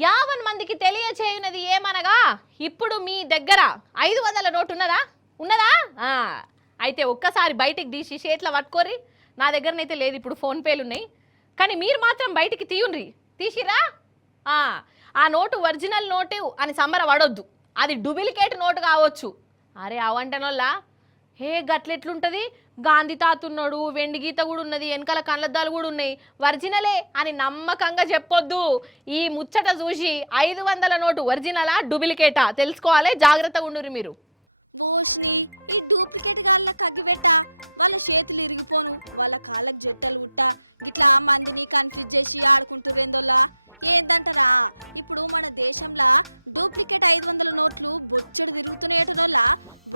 50 మందికి తెలియచేయునది ఏమనగా ఇప్పుడు మీ దగ్గర 500 నోటు ఉన్నదా ఉన్నదా అయితే ఒక్కసారి బయటికి తీసి చేతిలో పట్టుకోరి. నా దగ్గరనైతే లేదు, ఇప్పుడు ఫోన్ పేలు ఉన్నాయి, కానీ మీరు మాత్రం బయటికి తీయుండ్రి. తీసిరా? ఆ నోటు ఒరిజినల్ నోటు అని సంబరపడొద్దు, అది డూప్లికేట్ నోటు కావచ్చు. అరే అవంటనోళ్ళ హే గట్లెట్లుంటుంది, గాంధీ తాత ఉన్నాడు, వెండి గీత కూడా ఉన్నది, వెనకాల కళ్ళద్దాలు కూడా ఉన్నాయి, ఒరిజినలే అని నమ్మకంగా చెప్పొద్దు. ఈ ముచ్చట చూసి 500 నోటు ఒరిజినలా డూప్లికేటా తెలుసుకోవాలి, జాగ్రత్తగా ఉండుర్రి మీరు. బోష్ని ఈ డూప్లికేట్ గాళ్ళకి అగ్గిపెట్ట, వాళ్ళ చేతులు ఇరిగిపోను, వాళ్ళ కాళ్ళకు జట్టలు ఉట్టా గిట్లా మందిని కన్ఫ్యూజ్ చేసి ఆడుకుంటురేందోలా. ఏందంటారా, ఇప్పుడు మన దేశంలో డూప్లికేట్ 500 నోట్లు బొచ్చడు తిరుగుతున్నాయటనోళ్ళ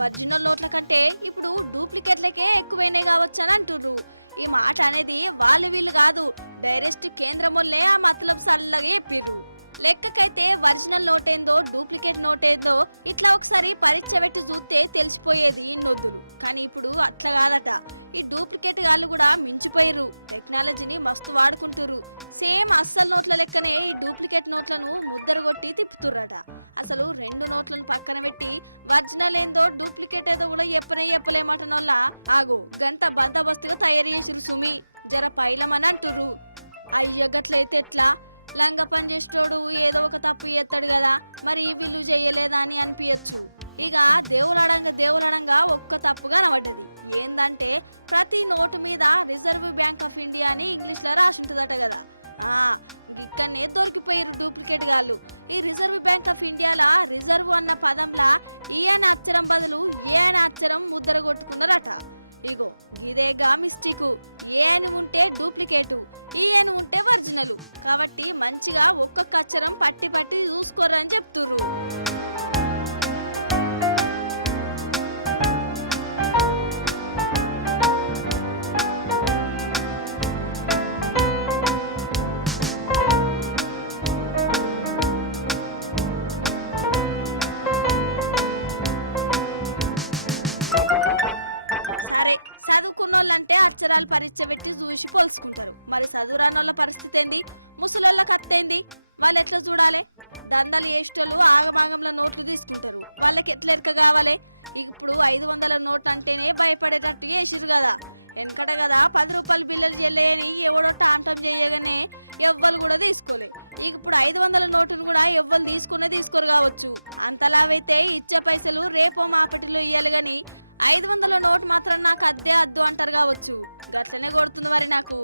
ఒరిజినల్ నోట్ల కంటే ఇప్పుడు డూప్లికేట్లకే ఎక్కువైనాయి కావచ్చు అని అంటుర్రు. ఈ మాట అనేది వాళ్ళు వీళ్ళు కాదు, డైరెక్ట్ కేంద్రం వల్లే ఆ మతలబు సల్లగా చెప్పిర్రు. లెక్కకైతే ఒరిజినల్ నోట్ ఏందో డూప్లికేట్ నోట్ ఏందో ఇట్లా ఒకసారి పరీక్ష పెట్టి చూస్తే తెలిసిపోయేది ఇన్నొద్దులు. కానీ ఇప్పుడు అట్లా కాదట, ఈ డూప్లికేట్ గాళ్ళు కూడా మించిపోయిర్రు, టెక్నాలజీని మస్తు వాడుకుంటుర్రు. సేమ్ అస్సలు నోట్ల లెక్కనే ఈ డూప్లికేట్ నోట్లను ముద్దరగొట్టి తిప్పుతుర్రట. అసలు 2 నోట్లను పక్కన పెట్టి ఒరిజినల్ ఏందో డూప్లికేట్ ఏదో కూడా చెప్పలేమటనోళ్ళ ఆగో గంత బందోబస్తుగా తయారు చేసిరు సుమి, జర పైలమని అంటుర్రు. అయ్య గట్లయితే ఎట్లా, లంగ పని చేసేటోడు ఏదో ఒక తప్పు చేస్తాడు కదా, మరి వీళ్ళు చెయ్యలేదా అని అనిపించచ్చు. ఇక దేవులాడంగా ఒక్క తప్పుగా నవడ్డది. ఏందంటే ప్రతి నోటు మీద రిజర్వ్ బ్యాంక్ ఆఫ్ ఇండియా అని ఇంగ్లీష్లో రాసి ఉంటుందట కదా. ఇక్కడనే దొరికిపోయారు డూప్లికేట్ గాళ్ళు. ఈ రిజర్వ్ బ్యాంక్ ఆఫ్ ఇండియాలా రిజర్వ్ అన్న పదంలా ఈ అనే అక్షరం బదులు ఏ అనే అక్షరం ముద్దర కొట్టుకున్నారట. ఇగో గిదేగా మిస్టేకు, ఏ అని ఉంటే డూప్లికేటు, ఈ అని ఉంటే ఒరిజినల్. కాబట్టి మంచిగా ఒక్కొక్క అక్షరం పట్టి చూసుకోరని చెప్తుర్రు. సరే చదువుకున్నోళ్ళంటే అక్షరాలు పరీక్ష పెట్టి చూసి పోల్చుకుంటారు, మరి చదువురానోళ్ళ పరిస్థితి ఏంది, ముసలోళ్ళకి అత్తేంది, వాళ్ళు ఎట్లా చూడాలి? దందాలు చేసేటోళ్ళు ఆగమాగంలో నోట్లు తీసుకుంటారు, వాళ్ళకి ఎట్లా ఎరక కావాలి? ఇప్పుడు 500 నోట్ అంటేనే భయపడేటట్టు చేసిరు కదా. వెనకట కదా 10 రూపాయల బిల్లలు చెల్లేయని ఎవడో టాంటం చేయగానే ఎవ్వరు కూడా తీసుకోలే. ఇప్పుడు 500 నోటును కూడా ఎవ్వరు తీసుకోరు కావచ్చు. అంతలావైతే ఇచ్చే పైసలు రేపో మాపటిలో ఇయ్యాలి గాని 500 నోటు మాత్రం నాకు అద్దు అంటారు కావచ్చు. గట్లనే కొడుతుంది మరి నాకు.